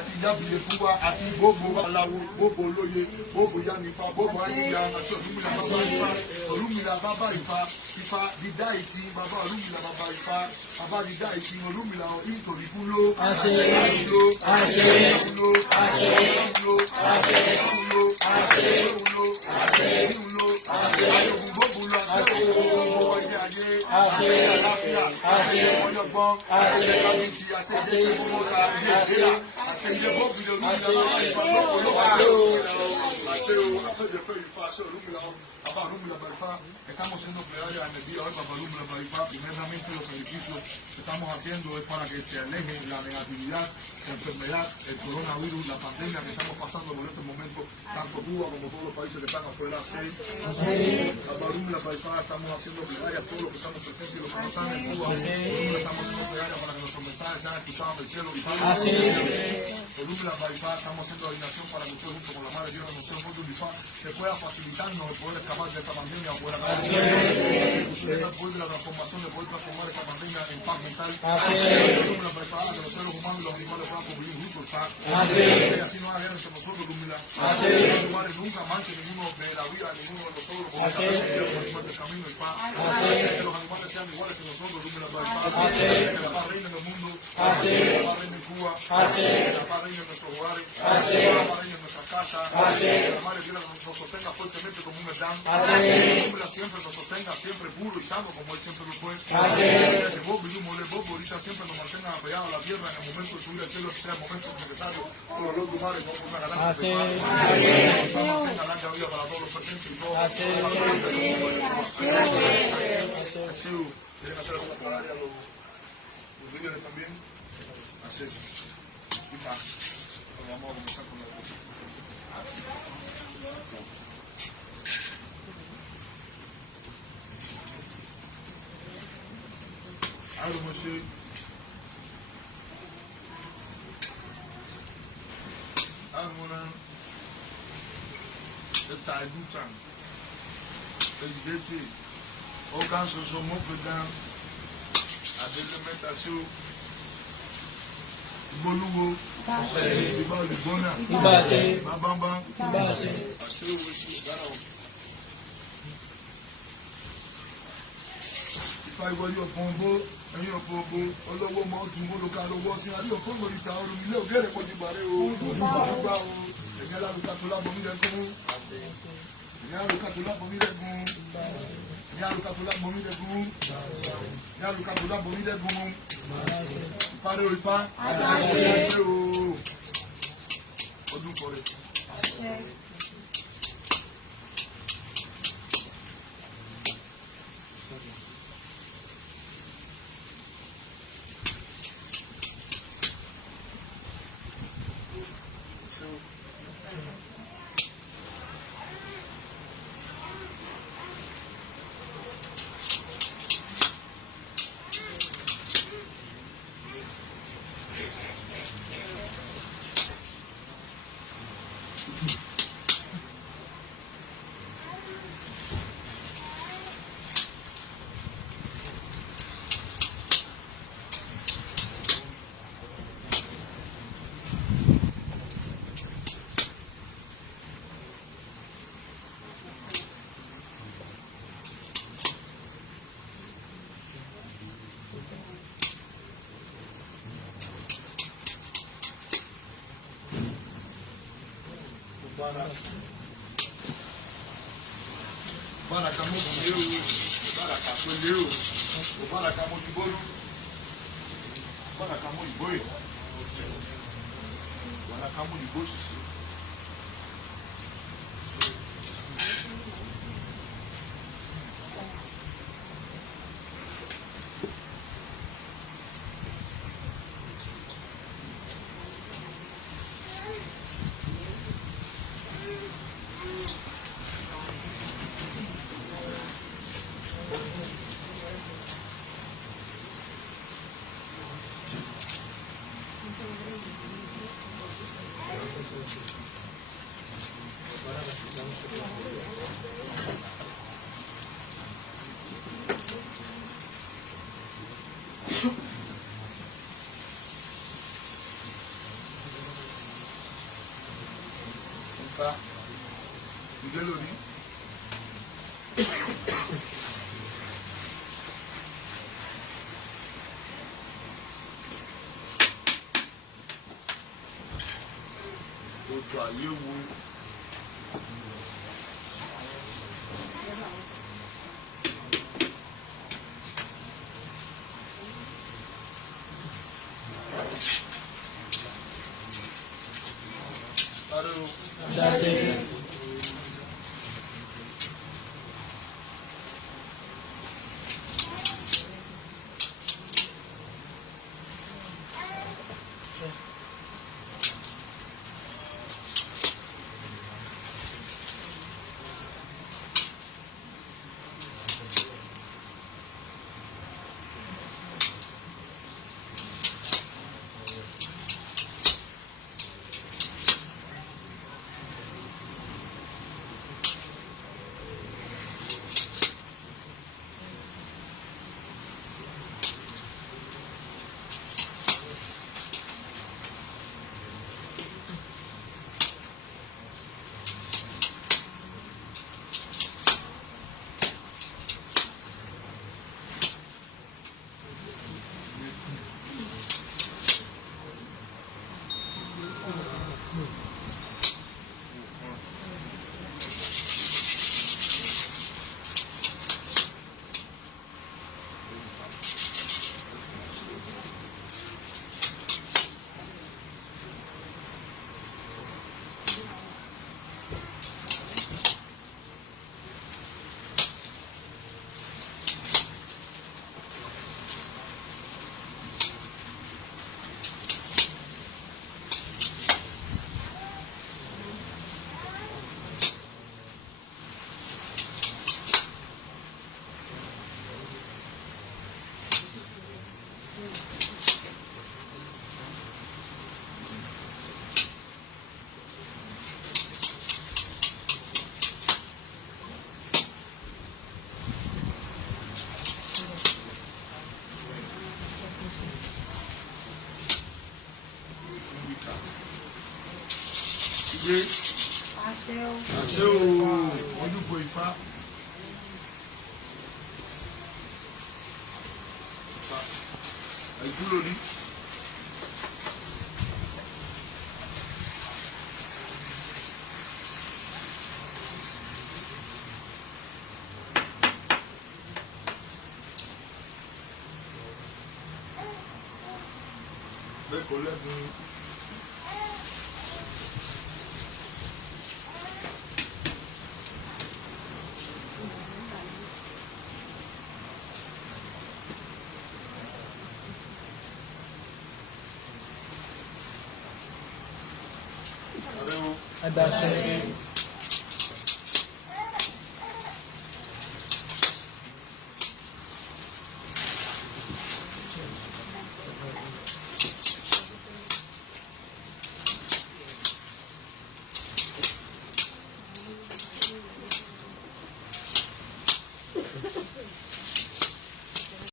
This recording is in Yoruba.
àti ìjábìlẹ fún wa àti gbogbo aláwo gbogbo olóye gbogbo yanifa gbogbo ayélujára àti Ọ̀rúnmìlà bàbá Ifá Ọ̀rúnmìlà bàbá Ifá Ifá dídá ìkí bàbá Ọ̀rúnmìlà bàbá Ifá bàbá dídá ìkí Ọ̀rúnmìlà nítorí kúló kúló kúló gbogbo lọ gbogbo ilé ayé àlàáfíà ọlọ́gbọ́n kábíyèsí àṣeyẹ gbogbo ta ilé ìlera àṣeyẹ gbogbo ilé Ọ̀rúnmìlà àṣẹ o afẹ́jẹ̀fẹ́ Ifá àṣẹ Ọ̀rúnmìlà bàbá Ọ̀rúnmìlà bàbá Ifá. Estamos siendo plegaria a Energía hoy para Ọ̀rúnmìlà bàbá Ifá. Primeramente los sacrificios que estamos haciendo es para que se aleje la negatividad, la enfermedad, el coronavirus, la pandemia que estamos pasando por este momento, tanto Cuba como todos los países que están afuera. Bàbá Ọ̀rúnmìlà bàbá Ifá, estamos haciendo plegaria a todos los que estamos presentes y los que no están en Cuba. Estamos haciendo plegaria para que nuestros mensajes sean escuchados del cielo. Ọ̀rúnmìlà bàbá Ifá, estamos haciendo oración para que usted junto con la Madre Dios de nuestro mundo Ifá que pueda facilitarnos el poder escapar de esta pandemia, poder acabar de el poder de la transformación, de poder transformar esta pandemia en paz mental. Ọ̀rúnmìlà bàbá Ifá, que los seres humanos y los animales puedan convivir juntos, y así no haya guerra entre nosotros, Ọ̀rúnmìlà. Los animales nunca manchen ninguno de la vida, ninguno de nosotros, porque el camino y paz. Que los animales sean iguales que nosotros, Ọ̀rúnmìlà bàbá Ifá. Que la paz reine en el mundo, que la paz reine en Cuba, que la paz reine en nuestros hogares, que la paz reine en nuestras casas, que la Madre Dios nos sostenga fuertemente como un Edán, que Ọ̀rúnmìlà siempre nos sostenga, siempre puro y sano como Él siempre lo fue. Que vos, Vilumole, vos, ahorita siempre nos mantengan apegados a la tierra en el momento de subir al cielo, que sea el momento necesario, por los locos mares, como una garante de paz. Que nos mantenga larga vida para todos los presentes y todos los ¿quieren hacer alguna plegaria los líderes también? Así es. Ifá. Vamos a comenzar con la devoción. Ahora monsieur. Ahora it's a good time. Educated. Aucun se sont mauvais à des alimentations. Boluwo, Iba Olùgbọ́nà, Bábámbá, àṣẹ òwúṣì dára o. Ifá ìwọlé ọ̀pọ̀ ọ̀bọ, ẹ̀yìn ọ̀pọ̀ ọ̀bọ, ọlọ́wọ́ mọ́ tún mọ́ lóka lọ́wọ́ sí adé ọ̀pọ̀ ìwọlé ìta ọ̀rùn ilé ògèrè kò ti bàrẹ́ o. Olùgbà o, ẹ̀yìn alárùkà tó lábọ̀ mí lẹ́gùn. Ẹ̀yìn alárùkà tó lábọ̀ mí lẹ́gùn. Ẹ̀yìn alárùkà tó lábọ̀ mí lẹ́gùn. Ẹ̀yìn alárùkà tó lábọ̀ mí lẹ́gùn. Ifá o Ifá, ṣe o ọdún kọrẹ. Baraka mo ti o, baraka ko le o, baraka mo ti bolu, baraka mo iboye, baraka mo ibosi. Ifá. Ìdílé lónìí. Odò ayé wo. That's it. Àṣẹ o, ojúbọ Ifá. Ìdúró ní. Bẹ́ẹ̀ kọ́ lẹ́nu. That's it.